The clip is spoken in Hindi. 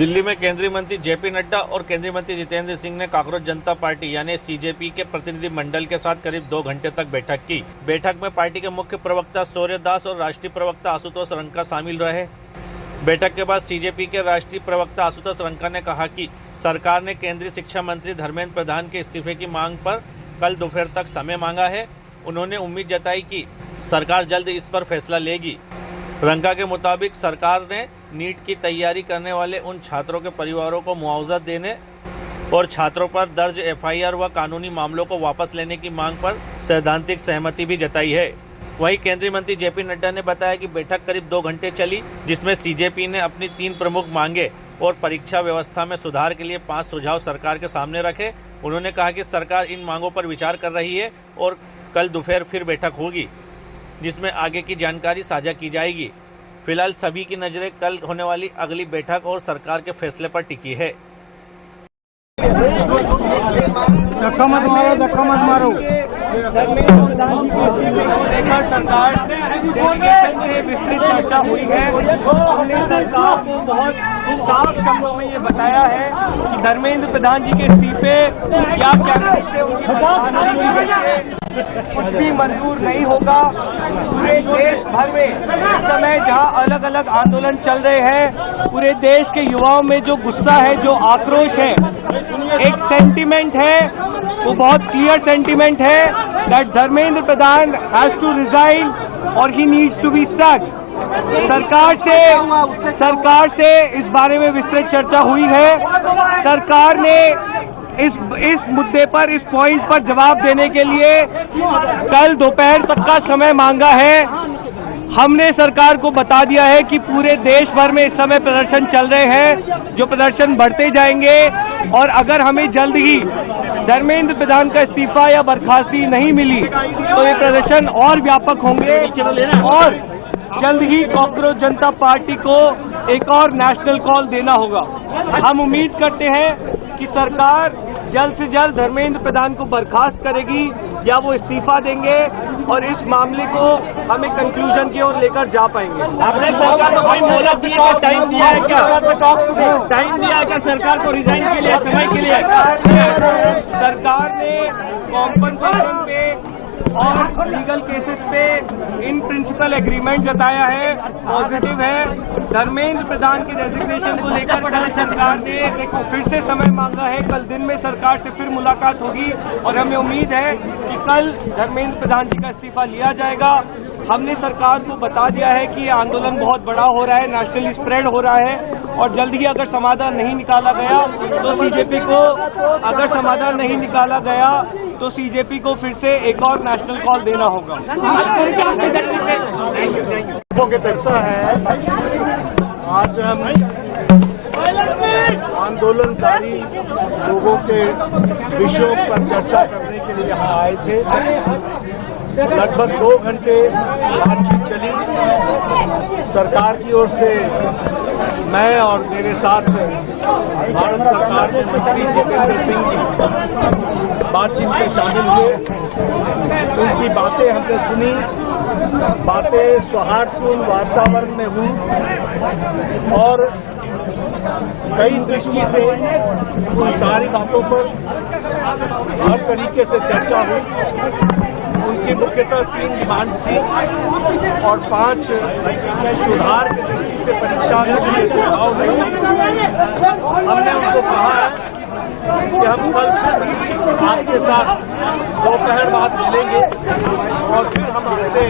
दिल्ली में केंद्रीय मंत्री जेपी नड्डा और केंद्रीय मंत्री जितेंद्र सिंह ने कॉकरोच जनता पार्टी यानी सीजेपी के प्रतिनिधि मंडल के साथ करीब 2 घंटे तक बैठक की। बैठक में पार्टी के मुख्य प्रवक्ता सूर्य दास और राष्ट्रीय प्रवक्ता आशुतोष रंका शामिल रहे। बैठक के बाद सीजेपी के राष्ट्रीय प्रवक्ता आशुतोष रंका ने कहा कि सरकार ने केंद्रीय शिक्षा मंत्री धर्मेंद्र प्रधान के इस्तीफे की मांग पर कल दोपहर तक समय मांगा है। उन्होंने उम्मीद जताई कि सरकार जल्द इस पर फैसला लेगी। रंका के मुताबिक सरकार ने नीट की तैयारी करने वाले उन छात्रों के परिवारों को मुआवजा देने और छात्रों पर दर्ज एफआईआर व कानूनी मामलों को वापस लेने की मांग पर सैद्धांतिक सहमति भी जताई है। वहीं केंद्रीय मंत्री जेपी नड्डा ने बताया कि बैठक करीब 2 घंटे चली, जिसमें सीजेपी ने अपनी 3 प्रमुख मांगे और परीक्षा व्यवस्था में सुधार के लिए 5 सुझाव सरकार के सामने रखे। उन्होंने कहा कि सरकार इन मांगों पर विचार कर रही है और कल दोपहर फिर बैठक होगी, जिसमें आगे की जानकारी साझा की जाएगी। फिलहाल सभी की नजरें कल होने वाली अगली बैठक और सरकार के फैसले पर टिकी है। धक्का मत मारो। सरकार डेलीगेशन में विस्तृत चर्चा हुई है। हमने सरकार को बहुत साफ शब्दों में ये बताया है कि धर्मेंद्र प्रधान जी के इस्तीफे या कैबिनेट से कुछ भी मंजूर नहीं होगा। पूरे देश भर में इस समय जहां अलग अलग आंदोलन चल रहे हैं, पूरे देश के युवाओं में जो गुस्सा है, जो आक्रोश है, एक सेंटीमेंट है, वो बहुत क्लियर सेंटीमेंट है that Dharmendra Pradhan has to resign और he needs to be sacked. सरकार से इस बारे में विस्तृत चर्चा हुई है। सरकार ने इस मुद्दे पर, इस पॉइंट पर जवाब देने के लिए कल दोपहर तक का समय मांगा है। हमने सरकार को बता दिया है कि पूरे देश भर में इस समय प्रदर्शन चल रहे हैं, जो प्रदर्शन बढ़ते जाएंगे और अगर हमें जल्द ही धर्मेंद्र प्रधान का इस्तीफा या बर्खास्ती नहीं मिली तो ये प्रदर्शन और व्यापक होंगे और जल्द ही कॉकरोच जनता पार्टी को एक और नेशनल कॉल देना होगा। हम उम्मीद करते हैं कि सरकार जल्द से जल्द धर्मेंद्र प्रधान को बर्खास्त करेगी या वो इस्तीफा देंगे और इस मामले को हमें कंक्लूजन की ओर लेकर जा पाएंगे। आपने सरकार को कोई मोहलत दिया, टाइम दिया है क्या? टाइम दिया है क्या सरकार को रिजाइन के लिए, समय के लिए? सरकार ने कॉम्पनसेशन पे और लीगल केसेस पे इन प्रिंसिपल एग्रीमेंट जताया है, पॉजिटिव है। धर्मेंद्र प्रधान की रेजिग्नेशन को लेकर कल सरकार ने फिर से समय मांगा है। कल दिन में सरकार से फिर मुलाकात होगी और हमें उम्मीद है कि कल धर्मेंद्र प्रधान जी का इस्तीफा लिया जाएगा। हमने सरकार को बता दिया है कि ये आंदोलन बहुत बड़ा हो रहा है, नेशनली स्प्रेड हो रहा है और जल्द ही अगर समाधान नहीं निकाला गया तो सीजेपी को फिर से एक और नेशनल कॉल देना होगा। आज हम आंदोलनकारी लोगों के विषयों पर चर्चा करने के लिए यहाँ आए थे। लगभग 2 घंटे बातचीत चली। सरकार की ओर से मैं और मेरे साथ भारत सरकार के मंत्री जितेंद्र सिंह जी बातचीत में शामिल हुए। उनकी बातें हमने सुनी, बातें सौहार्दपूर्ण वातावरण में हुई और कई दृष्टि से उन सारी बातों पर हर तरीके से चर्चा हुई। उनकी मुख्यतः 3 डिमांड थी और 5 सुधार की दृष्टि से परीक्षा के लिए सुझाव हुए। हमने उनको कहा कि हम कल आपके साथ दोपहर बाद मिलेंगे और फिर हम आपसे